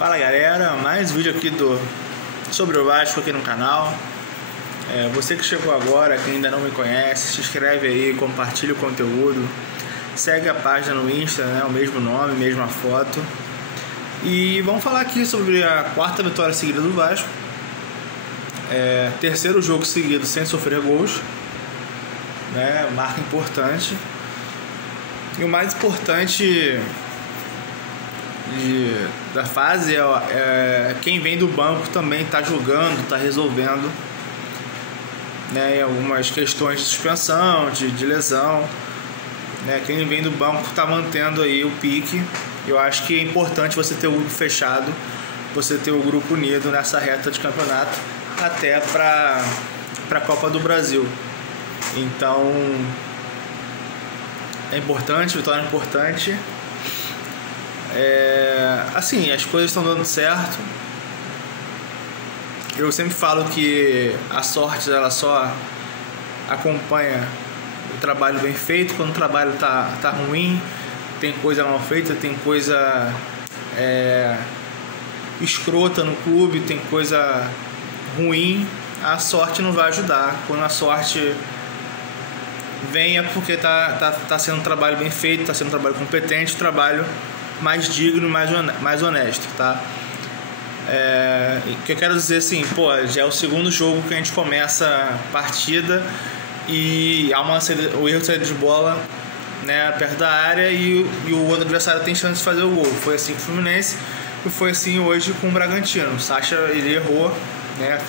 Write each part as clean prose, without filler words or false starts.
Fala galera, mais um vídeo aqui sobre o Vasco aqui no canal. Você que chegou agora, que ainda não me conhece, se inscreve aí, compartilha o conteúdo, segue a página no Insta, né, o mesmo nome, mesma foto. E vamos falar aqui sobre a quarta vitória seguida do Vasco, terceiro jogo seguido sem sofrer gols, né, marca importante. E o mais importante da fase é quem vem do banco também está jogando, está resolvendo, né, em algumas questões de suspensão, de lesão, né, quem vem do banco está mantendo aí o pique. Eu acho que é importante você ter o grupo fechado, você ter o grupo unido nessa reta de campeonato até para a Copa do Brasil. Então é importante, vitória é importante. Assim, as coisas estão dando certo. Eu sempre falo que a sorte ela só acompanha o trabalho bem feito. Quando o trabalho tá ruim, tem coisa mal feita, tem coisa escrota no clube, tem coisa ruim, a sorte não vai ajudar. Quando a sorte vem é porque tá sendo um trabalho bem feito, tá sendo um trabalho competente, um trabalho mais digno, mais honesto, tá? O que eu quero dizer assim, já é o segundo jogo que a gente começa a partida e há o erro de saída de bola, né, perto da área e o outro adversário tem chance de fazer o gol. Foi assim com o Fluminense e foi assim hoje com o Bragantino. O Sacha, ele errou, né,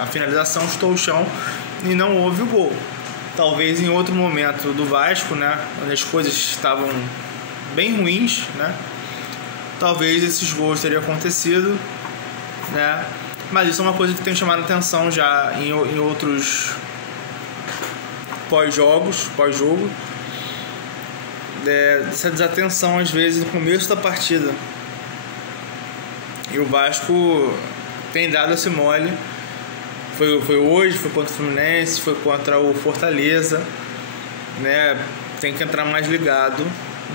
a finalização chutou o chão e não houve o gol. Talvez em outro momento do Vasco, né, onde as coisas estavam bem ruins, né, talvez esses gols teriam acontecido, né, mas isso é uma coisa que tem chamado a atenção já em outros pós-jogo, essa desatenção às vezes no começo da partida, e o Vasco tem dado esse mole. Foi hoje, foi contra o Fluminense, foi contra o Fortaleza, né? Tem que entrar mais ligado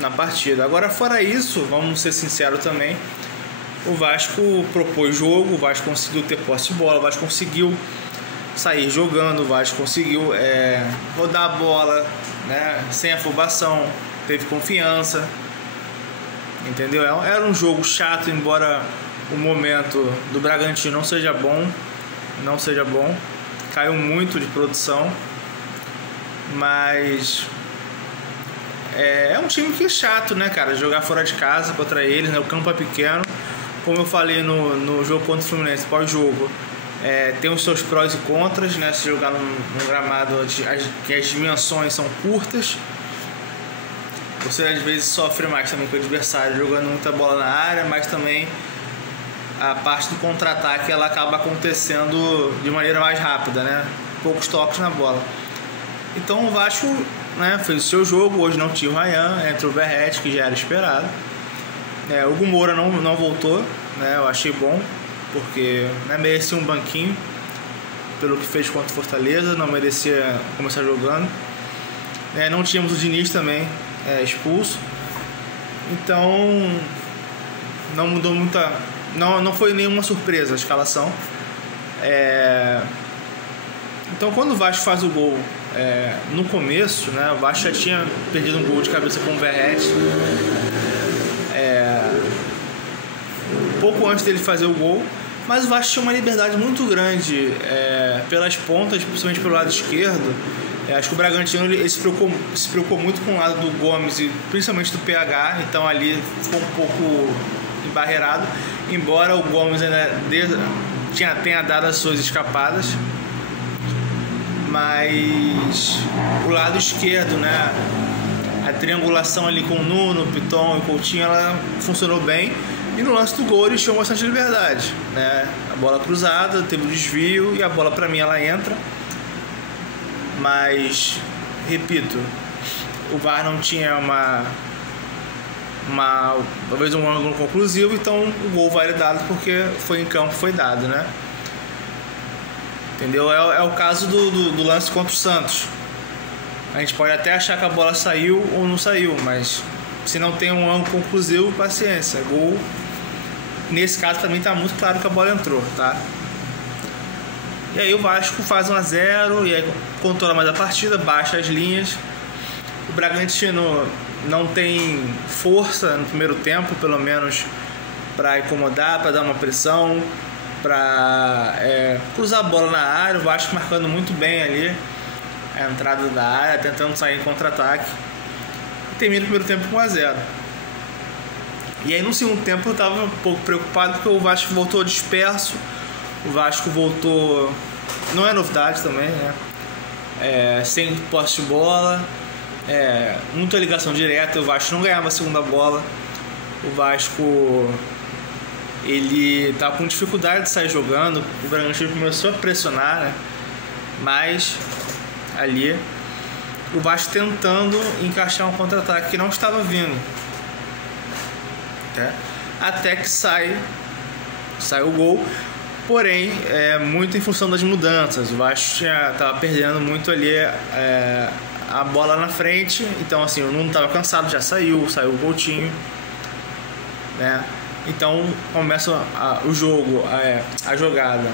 na partida. Agora, fora isso, vamos ser sinceros também, o Vasco propôs jogo, o Vasco conseguiu ter posse de bola, o Vasco conseguiu sair jogando, o Vasco conseguiu rodar a bola, né, sem afobação, teve confiança, entendeu? Era um jogo chato, embora o momento do Bragantino não seja bom, caiu muito de produção, mas é um time que é chato, né, cara, jogar fora de casa contra eles, né, o campo é pequeno, como eu falei no jogo contra o Fluminense, pós-jogo, tem os seus prós e contras, né, se jogar num gramado que as dimensões são curtas, você às vezes sofre mais também com o adversário jogando muita bola na área, mas também a parte do contra-ataque ela acaba acontecendo de maneira mais rápida, né? Poucos toques na bola. Então o Vasco, né, fez o seu jogo. Hoje não tinha o Ryan, entrou o Verratti, que já era esperado. O Hugo Moura não voltou, né? Eu achei bom, porque, né, merecia um banquinho pelo que fez contra o Fortaleza, não merecia começar jogando. Não tínhamos o Diniz também expulso. Então não mudou muita. Não foi nenhuma surpresa a escalação. Então quando o Vasco faz o gol no começo, né, o Vasco já tinha perdido um gol de cabeça com o Verratti pouco antes dele fazer o gol, mas o Vasco tinha uma liberdade muito grande pelas pontas, principalmente pelo lado esquerdo. Acho que o Bragantino ele se preocupou muito com o lado do Gomes e principalmente do PH, então ali ficou um pouco embarreirado, embora o Gomes ainda tenha dado as suas escapadas, mas o lado esquerdo, né, a triangulação ali com o Nuno, Piton e Coutinho, ela funcionou bem, e no lance do gol eles tinham bastante liberdade, né, a bola cruzada, teve um desvio e a bola, para mim, ela entra, mas repito, o VAR não tinha talvez um ângulo conclusivo, então o gol vai dado porque foi em campo, foi dado, né? Entendeu? É o caso do lance contra o Santos. A gente pode até achar que a bola saiu ou não saiu, mas se não tem um ângulo conclusivo, paciência, gol Nesse caso também tá muito claro que a bola entrou, tá? E aí o Vasco faz 1-0 e aí controla mais a partida, baixa as linhas. O Bragantino não tem força no primeiro tempo, pelo menos para incomodar, para dar uma pressão, para cruzar a bola na área. O Vasco marcando muito bem ali a entrada da área, tentando sair em contra-ataque. E termina o primeiro tempo com 1-0. E aí no segundo tempo eu estava um pouco preocupado porque o Vasco voltou disperso. O Vasco voltou, não é novidade também, né? Sem posse de bola, muita ligação direta. O Vasco não ganhava a segunda bola. O Vasco ele estava com dificuldade de sair jogando. O Bragantino começou a pressionar, né? Mas ali o Vasco tentando encaixar um contra-ataque que não estava vindo, até que sai o gol. Porém, muito em função das mudanças. O Vasco estava perdendo muito ali a bola na frente. Então, assim, o Nuno estava cansado, já saiu o Coutinho, né? Então, começa o jogo, a jogada.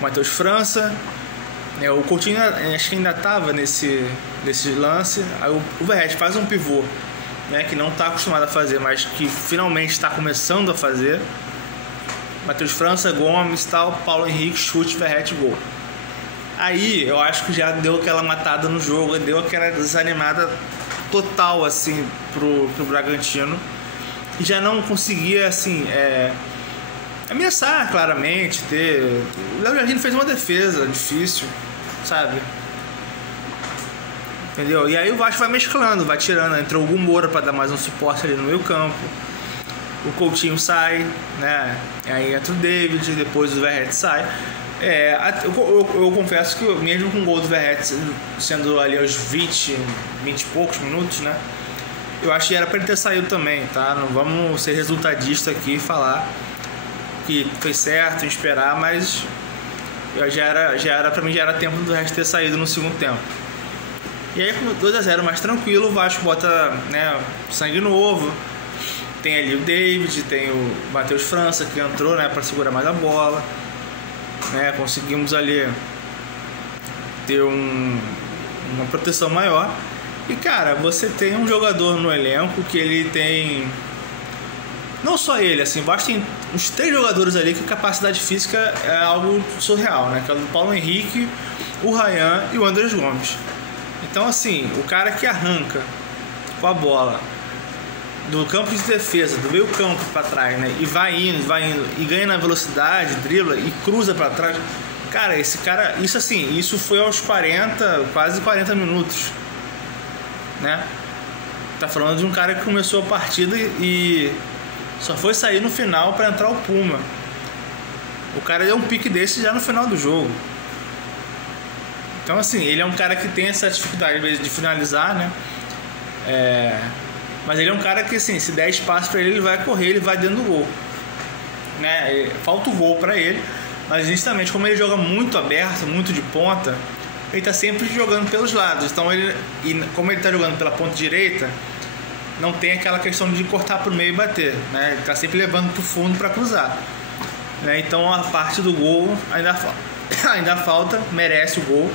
O Matheus França, o Coutinho acho que ainda estava nesse lance. Aí o Verratti faz um pivô, né, que não está acostumado a fazer, mas que finalmente está começando a fazer. Matheus França, Gomes, tal, Paulo Henrique, chute, Verratti, gol. Aí eu acho que já deu aquela matada no jogo, deu aquela desanimada total assim pro Bragantino, e já não conseguia assim ameaçar claramente. O Léo Jardim fez uma defesa difícil, sabe? Entendeu? E aí o Vasco vai mesclando, vai tirando, entrou o Hugo Moura para dar mais um suporte ali no meio campo. O Coutinho sai, né? Aí entra o David, depois o Verratti sai. Eu confesso que mesmo com o gol do Verratti sendo ali aos 20 e poucos minutos, né? Eu acho que era para ele ter saído também, tá? Não vamos ser resultadista aqui e falar que foi certo em esperar, mas para mim já era tempo do Verratti ter saído no segundo tempo. E aí com 2-0 mais tranquilo, o Vasco bota, né, sangue novo. Tem ali o David, tem o Matheus França que entrou, né, para segurar mais a bola, né? Conseguimos ali ter uma proteção maior. E cara, você tem um jogador no elenco que ele tem, não só ele, assim, basta tem uns 3 jogadores ali que a capacidade física é algo surreal, né? Que é o Paulo Henrique, o Ryan e o Andrés Gomes. Então assim, o cara que arranca com a bola do campo de defesa, do meio campo para trás, né? E vai indo e ganha na velocidade, dribla e cruza para trás. Cara, esse cara, isso foi aos 40, quase 40 minutos, né? Tá falando de um cara que começou a partida e só foi sair no final para entrar o Puma. O cara deu um pique desse já no final do jogo. Então assim, ele é um cara que tem essa dificuldade às vezes de finalizar, né? Mas ele é um cara que assim, se der espaço para ele vai correr, ele vai dentro do gol, né? Falta o gol para ele, mas justamente como ele joga muito aberto, muito de ponta, ele tá sempre jogando pelos lados. Então como ele tá jogando pela ponta direita, não tem aquela questão de cortar pro meio e bater, né? Ele tá sempre levando pro fundo para cruzar, né? Então a parte do gol ainda falta, merece o gol,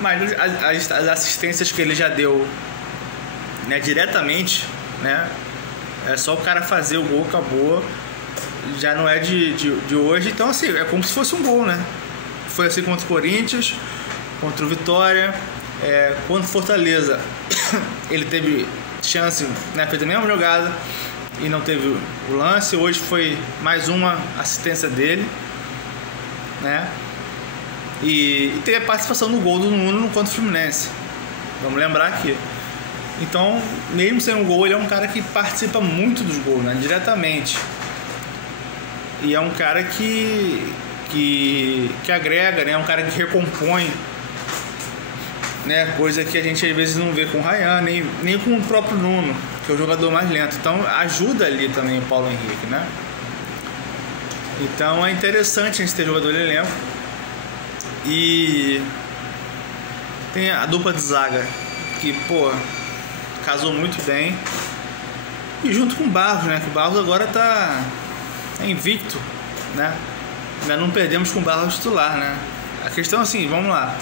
mas as assistências que ele já deu, né, diretamente, né, é só o cara fazer o gol, acabou, já não é de hoje. Então assim, é como se fosse um gol, né? Foi assim contra o Corinthians, contra o Vitória, contra o Fortaleza ele teve chance, né, fez a mesma jogada e não teve o lance. Hoje foi mais uma assistência dele, né? E teve a participação no gol do Nuno contra o Fluminense, vamos lembrar aqui. Então, mesmo sem um gol, ele é um cara que participa muito dos gols, né, diretamente. E é um cara que agrega, né, é um cara que recompõe, né, coisa que a gente às vezes não vê com o Ryan, nem com o próprio Nuno, que é o jogador mais lento. Então, ajuda ali também o Paulo Henrique, né? Então, é interessante a gente ter jogador de elenco. E tem a dupla de zaga que, pô, casou muito bem. E junto com o Barros, né? Que o Barros agora tá invicto, né? Ainda não perdemos com o Barros titular, né? A questão é assim, vamos lá.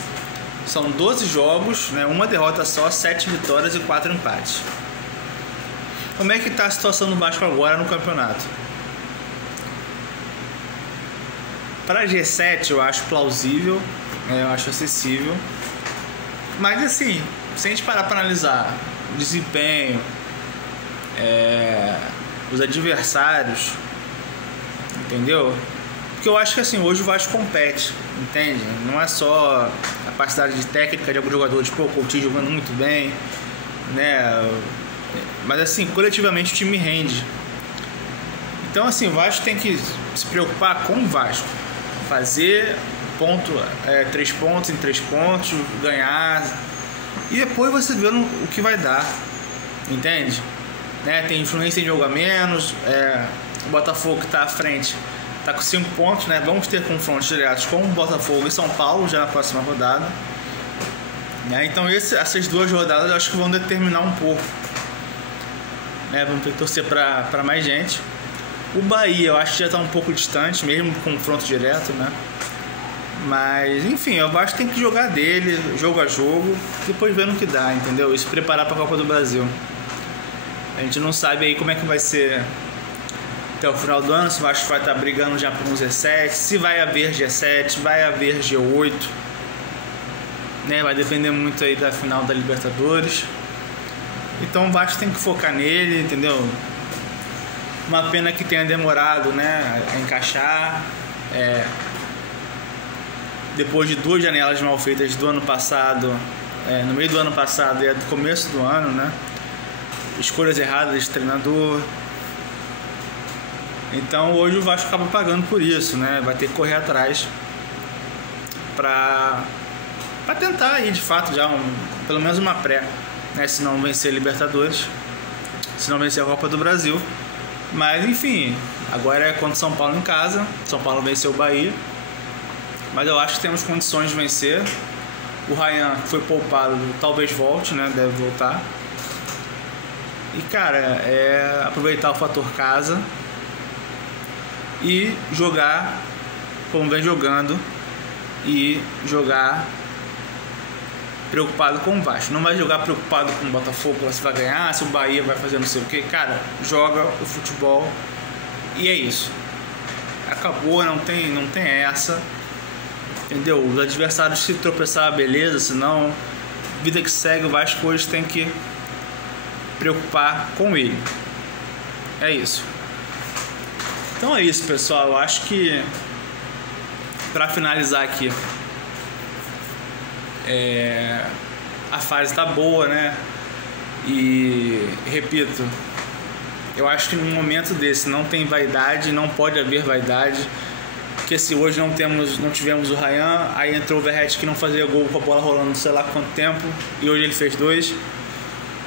São 12 jogos, né? Uma derrota só, 7 vitórias e 4 empates. Como é que tá a situação do Vasco agora no campeonato? Para G7 eu acho plausível, eu acho acessível. Mas assim, se a gente parar para analisar o desempenho, os adversários, entendeu? Porque eu acho que assim, hoje o Vasco compete, entende? Não é só a capacidade de técnica de alguns jogadores, pô, o Coutinho jogando muito bem, né? Mas assim, coletivamente o time rende. Então assim, o Vasco tem que se preocupar com o Vasco. Fazer 3 pontos em 3 pontos, ganhar. E depois você vê o que vai dar, entende? Né? Tem influência em jogo a menos, o Botafogo que está à frente está com 5 pontos, né? Vamos ter confrontos diretos com o Botafogo e São Paulo já na próxima rodada, né? Então essas 2 rodadas eu acho que vão determinar um pouco, né? Vamos ter que torcer para mais gente. O Bahia eu acho que já está um pouco distante, mesmo com confronto direto, né? Mas enfim, o Vasco tem que jogar dele, jogo a jogo, depois vendo o que dá, entendeu? E se preparar para a Copa do Brasil. A gente não sabe aí como é que vai ser até o final do ano, se o Vasco vai estar brigando já por um G7, se vai haver G7, vai haver G8, né? Vai depender muito aí da final da Libertadores. Então o Vasco tem que focar nele, entendeu? Uma pena que tenha demorado, né, a encaixar. Depois de 2 janelas mal feitas do ano passado, no meio do ano passado e do começo do ano, né? Escolhas erradas de treinador. Então hoje o Vasco acaba pagando por isso, né? Vai ter que correr atrás para tentar aí de fato já pelo menos uma pré, né? Se não vencer a Libertadores, se não vencer a Copa do Brasil. Mas enfim, agora é contra o São Paulo em casa. São Paulo venceu o Bahia, mas eu acho que temos condições de vencer. O Ryan, que foi poupado, talvez volte, né? Deve voltar. E cara, aproveitar o fator casa e jogar como vem jogando, e jogar preocupado com o Vasco. Não vai jogar preocupado com o Botafogo, se vai ganhar, se o Bahia vai fazer não sei o que. Cara, joga o futebol e é isso. Acabou, não tem essa, entendeu? Os adversários se tropeçar, beleza, senão vida que segue. O Vasco hoje tem que preocupar com ele. É isso. Então é isso, pessoal. Eu acho que para finalizar aqui, a fase tá boa, né? E repito, eu acho que num momento desse não tem vaidade, não pode haver vaidade, porque se hoje não tivemos o Ryan, aí entrou o Verratti que não fazia gol com a bola rolando sei lá quanto tempo, e hoje ele fez 2.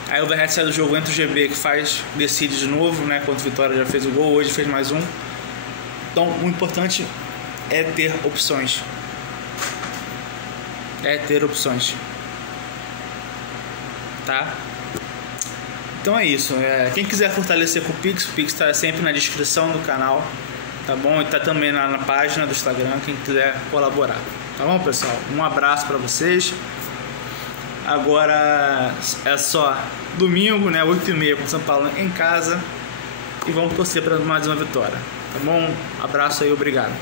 Aí o Verratti sai do jogo, entra o GB que decide de novo, né? Contra o Vitória já fez o gol, hoje fez mais um. Então o importante é ter opções. Tá? Então é isso. Quem quiser fortalecer com o Pix está sempre na descrição do canal, tá bom? E tá também na página do Instagram, quem quiser colaborar. Tá bom, pessoal? Um abraço para vocês. Agora é só domingo, né? 8h30 com São Paulo em casa. E vamos torcer para mais uma vitória. Tá bom? Abraço aí, obrigado.